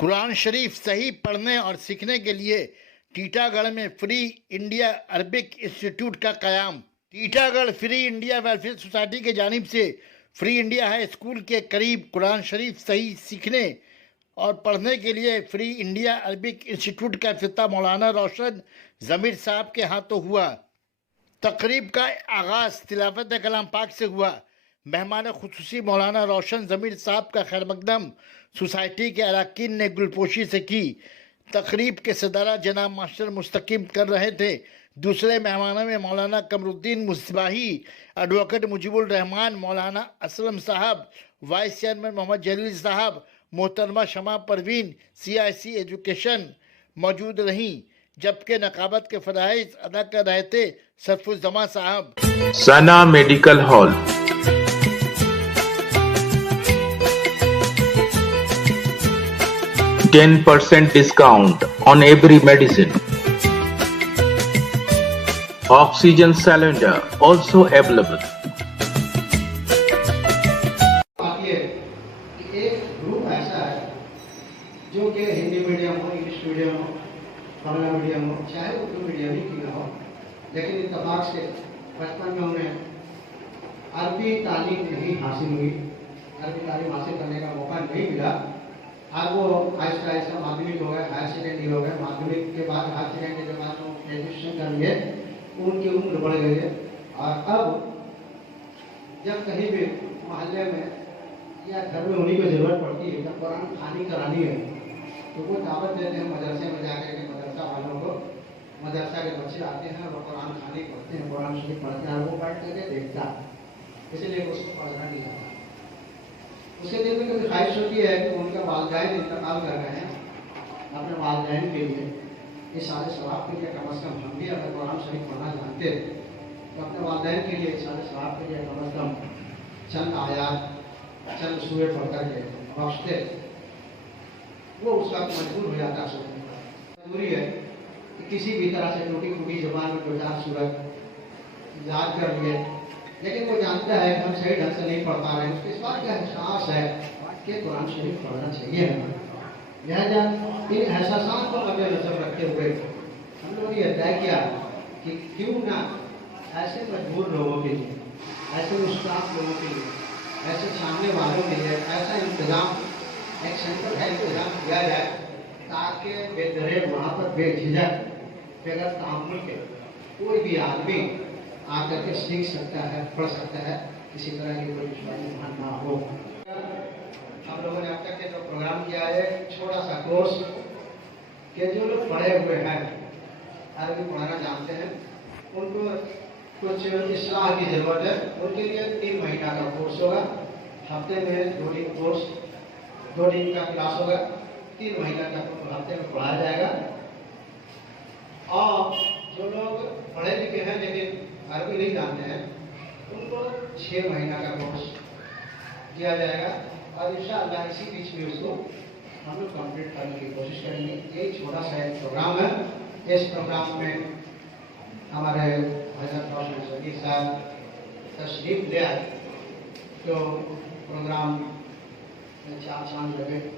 قرآن شریف صحیح پڑھنے اور سیکھنے کے لیے ٹیٹا گڑھ میں فری انڈیا عربک انسٹیٹیوٹ کا قیام۔ ٹیٹا گڑھ فری انڈیا ویلفیئر سوسائٹی کی جانب سے فری انڈیا ہائی اسکول کے قریب قرآن شریف صحیح سیکھنے اور پڑھنے کے لیے فری انڈیا عربک انسٹیٹیوٹ کا افتتاح مولانا روشن ضمیر صاحب کے ہاتھوں ہوا۔ تقریب کا آغاز تلاوت کلام پاک سے ہوا۔ مہمان خصوصی مولانا روشن ضمیر صاحب کا خیر مقدم سوسائٹی کے اراکین نے گلپوشی سے کی۔ تقریب کے صدارہ جناب ماسٹر مستقیم کر رہے تھے۔ دوسرے مہمانوں میں مولانا قمر الدین مصباحی، ایڈوکیٹ مجیب الرحمان، مولانا اسلم صاحب، وائس چیئرمین محمد جلیل صاحب، محترمہ شمع پروین CIC ایجوکیشن موجود رہیں، جبکہ نقابت کے فرائض ادا کر رہے تھے صرف الزماں صاحب۔ ثنا medical hall 10% discount on every medicine. Oxygen cylinder also available. ایک گروپ ایسا ہے جو کہ ہندی میڈیم ہو، انگلش میڈیم ہو، بنگلہ میڈیم ہو، چاہے اردو میڈیم ہی کیوں نہ ہو، لیکن اتفاق سے بچپن میں انہیں عربی تعلیم نہیں حاصل ہوئی، عربی تعلیم حاصل کرنے کا موقع نہیں ملا۔ اب وہ آہستہ آہستہ مادھمک ہو گئے، ہائر سیکنڈری ہو گئے، مادھمک کے بعد ہائر سیکنڈری کے بعد وہ گریجویشن کر لیے، ان کی عمر بڑھ گئی ہے، اور اب جب کہیں بھی محلے میں یا گھر میں انہیں کو ضرورت پڑتی ہے، جب قرآن خوانی کرانی ہے تو وہ دعوت دیتے ہیں مدرسے میں جا کر کے، مدرسہ والوں کو، مدرسہ کے بچے آتے ہیں اور قرآن خوانی پڑھتے ہیں، قرآن شریف پڑھتے ہیں، وہ بیٹھ کر کے دیکھتا ہے، اسی لیے اس کو پڑھنا نہیں آتا۔ اس کے دل میں کبھی خواہش ہوتی ہے کہ ان کے والدین انتقال کر رہے ہیں، اپنے والدین کے لیے اس سارے ثواب کے لیے کم از کم ہم بھی اگر قرآن شریف پڑھنا جانتے تو اپنے والدین کے لیے اس سارے ثواب کے لیے کم از کم چند آیات، چند سورے پڑھ کر کے بخشتے، وہ اس وقت مجبور ہو جاتا سوچنے پر۔ ضروری ہے کہ کسی بھی طرح سے ٹوٹی پھوٹی زبان میں 2-4 سورت یاد کر لیے، لیکن وہ جانتا ہے کہ ہم صحیح ڈھنگ سے نہیں پڑھ پا رہے ہیں، اس کے اس بات کا احساس ہے کہ قرآن شریف پڑھنا چاہیے ہمیں۔ لہٰذا ان احساسات کو مد نظر رکھتے ہوئے ہم لوگوں نے یہ طے کیا کہ کیوں نہ ایسے مجبور لوگوں کے لیے، ایسے مشتاق لوگوں کے لیے، ایسے چھاننے والوں کے لیے ایسا انتظام، ایک سینٹر کا انتظام کیا جائے تاکہ بے درے وہاں پر بے جھجک بغیر تعامل کے کوئی بھی آدمی آ کر کے سیکھ سکتا ہے، پڑھ سکتا ہے، کسی طرح کی کوئی دشواری وہاں نہ ہو۔ ہم لوگوں نے اب تک یہ جو پروگرام کیا ہے چھوٹا سا کورس، کہ جو لوگ پڑھے ہوئے ہیں، عربی پڑھنا جانتے ہیں، ان کو کچھ اصلاح کی ضرورت ہے، ان کے لیے 3 مہینہ کا کورس ہوگا، ہفتے میں 2 دن کورس، 2 دن کا کلاس ہوگا، 3 مہینہ تک ہفتے میں پڑھایا جائے گا۔ اور جو لوگ پڑھے لکھے ہیں لیکن عربی نہیں جانتے ہیں، ان کو 6 مہینہ کا کورس دیا جائے گا، اور انشاءاللہ اسی بیچ میں اس کو ہم لوگ کمپلیٹ کرنے کی کوشش کریں گے۔ ایک چھوٹا سا ایک پروگرام ہے، اس پروگرام میں ہمارے حضرت روشن ضمیر صاحب تشریف لے آئے تو پروگرام میں 4 چاند لگے۔